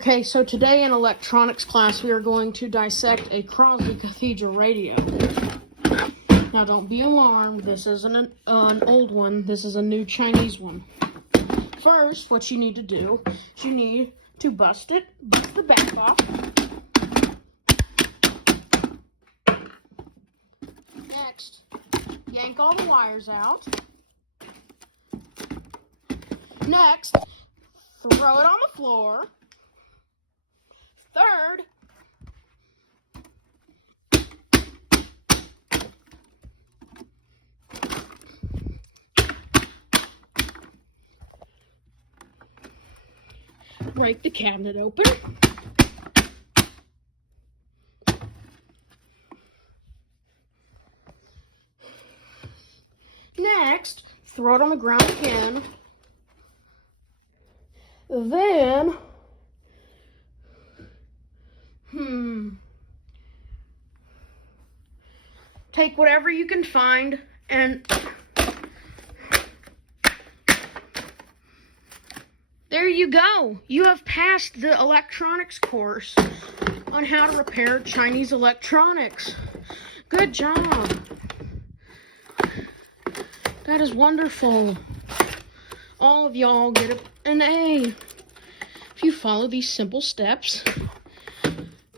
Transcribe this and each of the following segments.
Okay, so today in electronics class, we are going to dissect a Crosley Cathedral radio. Now, don't be alarmed. This isn't an old one. This is a new Chinese one. First, what you need to do is you need to bust the back off. Next, yank all the wires out. Next, throw it on the floor. Third, break the cabinet open. Next, throw it on the ground again. Then, take whatever you can find and there you go. You have passed the electronics course on how to repair Chinese electronics. Good job. That is wonderful. All of y'all get an A. If you follow these simple steps,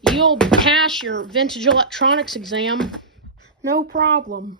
you'll pass your vintage electronics exam. No problem.